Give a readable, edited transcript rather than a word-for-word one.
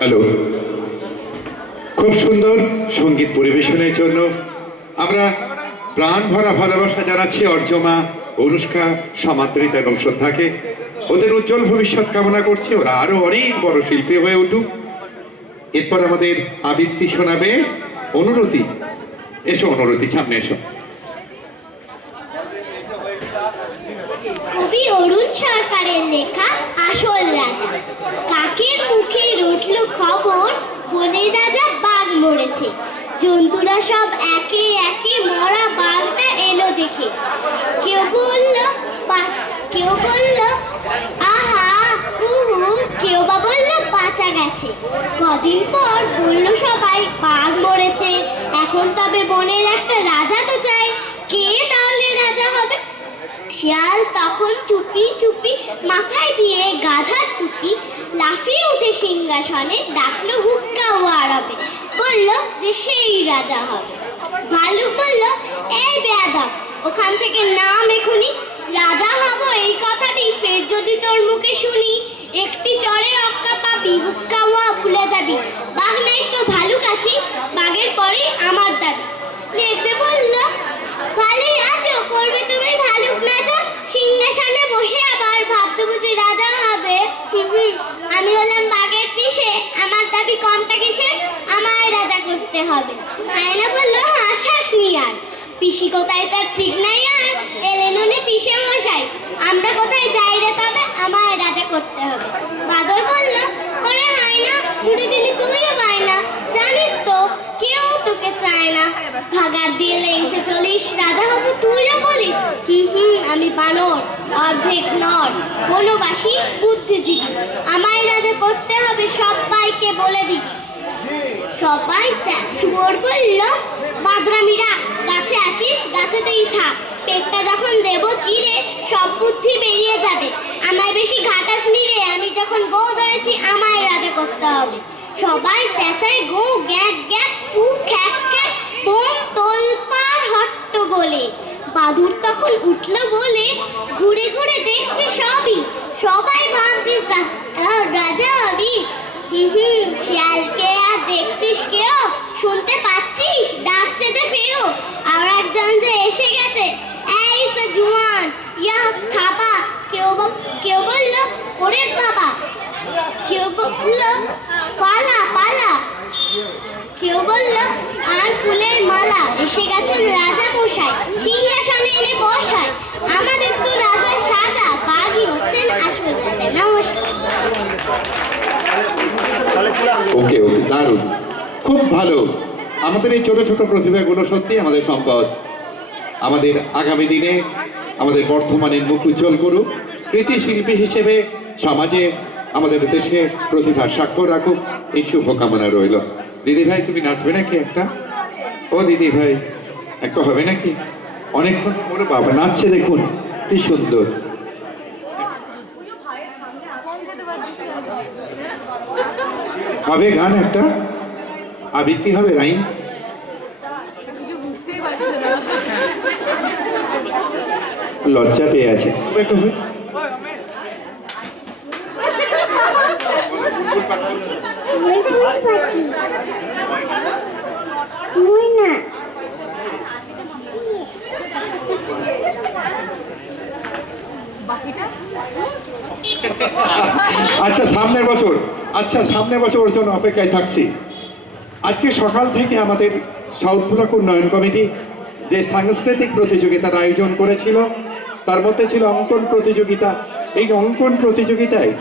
Hello, খুব সুন্দর সঙ্গীত পরিবেশনের জন্য আমরা প্রাণ ভরা ভালোবাসা জানাচ্ছি অর্জমা, অনুষ্কা, সমাদৃতা এবং শ্রদ্ধাকে। ওদের উজ্জ্বল ভবিষ্যৎ কামনা করছি, ওরা আরো অনেক বড় শিল্পী হয়ে উঠুক। এরপর আমাদের আবৃত্তি শোনাবে অনুরতি। এসো অনুরতি, সামনে এসো। কবি অরুণ সরকারের লেখা আসল রাজা। কাকের মুখে রটল খবর, বনের রাজা বাঘ মরেছে। জন্তুরা সব একে একে মরা বাঘটা এলো দেখে। কেউ বলল আহা উহু, কেউ বা বলল বাঁচা গেছে। কদিন পর বলল সবাই বাঘ মরেছে, এখন তবে বনের একটা রাজা তো চাই। কে তাহলে রাজা হবে? শিয়াল তখন চুপি চুপি মাথায় দিয়ে গাধার টুপি লাফিয়ে উঠে সিংহাসনে ডাকলো হুক্কা ও আরবে, বলল যে সেই রাজা হবে। ভালুক বলল, এই বেয়াদব, ওখান থেকে নাম এখুনি। রাজা হব এই কথাটি ফের যদি তোর মুখে শুনি, একটি চড়ে অক্কা পাবি, হুক্কা ওয়া ভুলে যাবি। বাঘ নাই তো ভালুক আছি, বাঘের পরে আমার দাবি। নেকড়ে বলল, ভালোই আছো, করবে তুমি ভালুক নাচো, সিংহাসনে বসে আবার ভাবতে বুঝি রাজা হবে। আমি হলাম বাঘের পিসে, আমার দাবি কমটা কিসের, আমায় রাজা করতে হবে। হায়না বলল, হাসাস নি আর, পিসি কোথায় তার ঠিক নাই আর, এলেনুনে পিসে মশাই, আমরা কোথায় যাই রে তবে, আমায় রাজা করতে হবে। বাদর বলল, ওরে হায়না, ছুটি দিলি তুইও পাই না, জানিস তো কেউ তোকে চায় না। ভাগার দিয়ে লেংচে চলিস, রাজা হবো তুইও বলিস। আমি বানর, অর্ধেক নর, বনবাসী, বুদ্ধিজীবী, আমায় রাজা করতে হবে, সবাইকে বলে দিবি। সবাই শুয়োর বলল, বাদরামিরা, গাছে আছিস, গাছেতেই থাক, পেটটা যখন দেব চিরে সব বুদ্ধি বেরিয়ে যাবে। আমায় বেশি ঘাটাস নি রে, আমি যখন গো ধরেছি আমায় রাজা করতে হবে। সবাই চেঁচায় গো গ্যাক গ্যাক, ফু খ্যাক খ্যাক, বোম তোলপাড় হট্টগোলে। বাদুর তখন উঠলো বলে, ঘুরে ঘুরে দেখছে সবই, সবাই ভাবছিস রাজা হবি। শিয়ালকে আর দেখছিস কেউ, শুনতে পাচ্ছিস ডাকছে যে ফেউ, আর একজন যে এসে গেছে, এই সে জুয়ান, ইয়া খাবা। কেউ বলল, ওরে বাবা, কেউ বলল, পালা পালা, কেউ বলল, আর ফুলের মালা, এসে গেছেন রাজা মশাই, সিংহাসনে এনে বসায়, আমাদের তো রাজার সাজা, বাঘই হচ্ছেন আসল রাজা। নমস্কার। ওকে ওকে, দারুণ, খুব ভালো। আমাদের এই ছোট ছোট প্রতিভাগুলো সত্যি আমাদের সম্পদ। আমাদের আগামী দিনে আমাদের বর্তমানের মুখ উজ্জ্বল করুক, কৃতি শিল্পী হিসেবে সমাজে আমাদের দেশে প্রতিভার স্বাক্ষর রাখুক, এই শুভকামনা রইল। দিদি ভাই, তুমি নাচবে নাকি একটা? ও দিদি ভাই, একটা হবে নাকি? অনেকক্ষণ ওরে বাবা নাচছে, দেখুন কি সুন্দর। হবে গান একটা, আবৃত্তি হবে, রাইম। লজ্জা পেয়ে আছে, একটু হবে। আচ্ছা সামনের বছর ওর জন্য অপেক্ষায় থাকছি। আজকে সকাল থেকে আমাদের সাউথ ব্লক উন্নয়ন কমিটি যে সাংস্কৃতিক প্রতিযোগিতার আয়োজন করেছিল, তার মধ্যে ছিল অঙ্কন প্রতিযোগিতা। এই অঙ্কন প্রতিযোগিতায়